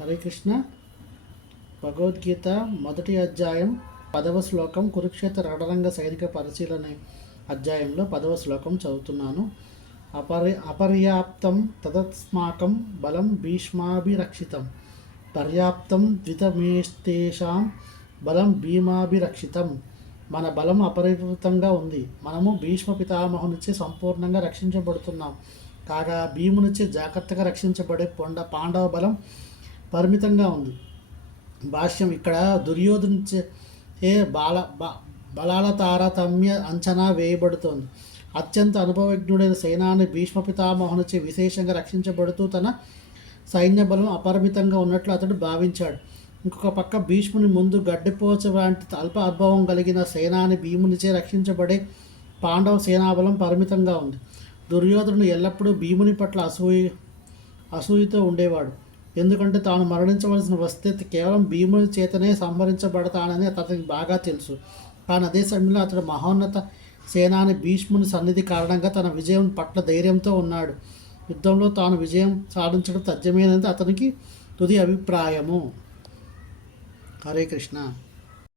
హరే కృష్ణ. భగవద్గీత మొదటి అధ్యాయం పదవ శ్లోకం కురుక్షేత్ర రణరంగ సైనిక పరిశీలన అధ్యాయంలో పదవ శ్లోకం చదువుతున్నాను. అపరి అపర్యాప్తం తదస్మాకం బలం భీష్మాభిరక్షితం. పర్యాప్తం ద్వితమేస్తేషాం బలం భీమాభిరక్షితం. మన బలం అపరిమితంగా ఉంది. మనము భీష్మ పితామహునిచే సంపూర్ణంగా రక్షించబడుతున్నాం. కాగా భీమునిచే జాగ్రత్తగా రక్షించబడే పొండ పాండవ బలం పరిమితంగా ఉంది. భాష్యం ఇక్కడ దుర్యోధన ఏ బాల బ- బలాల తారతమ్య అంచనా వేయబడుతోంది. అత్యంత అనుభవజ్ఞుడైన సేనాని భీష్మ పితామహునిచే విశేషంగా రక్షించబడుతూ తన సైన్య బలం అపరిమితంగా ఉన్నట్లు అతడు భావించాడు. ఇంకొక పక్క భీష్ముని ముందు గడ్డిపోచ లాంటి అల్ప అనుభవం కలిగిన సేనాని భీమునిచే రక్షించబడే పాండవ సేనాబలం పరిమితంగా ఉంది. దుర్యోధనుడు ఎల్లప్పుడూ భీముని పట్ల అసూయ అసూయతో ఉండేవాడు. ఎందుకంటే తాను మరణించవలసిన వస్థితి కేవలం భీముని చేతనే సంహరించబడతానని అతనికి బాగా తెలుసు. కానీ అదే సమయంలో అతడు మహోన్నత సేనాని భీష్ముని సన్నిధి కారణంగా తన విజయం పట్ల ధైర్యంతో ఉన్నాడు. యుద్ధంలో తాను విజయం సాధించడం తథ్యమైనది అతనికి తుది అభిప్రాయము. హరే కృష్ణ.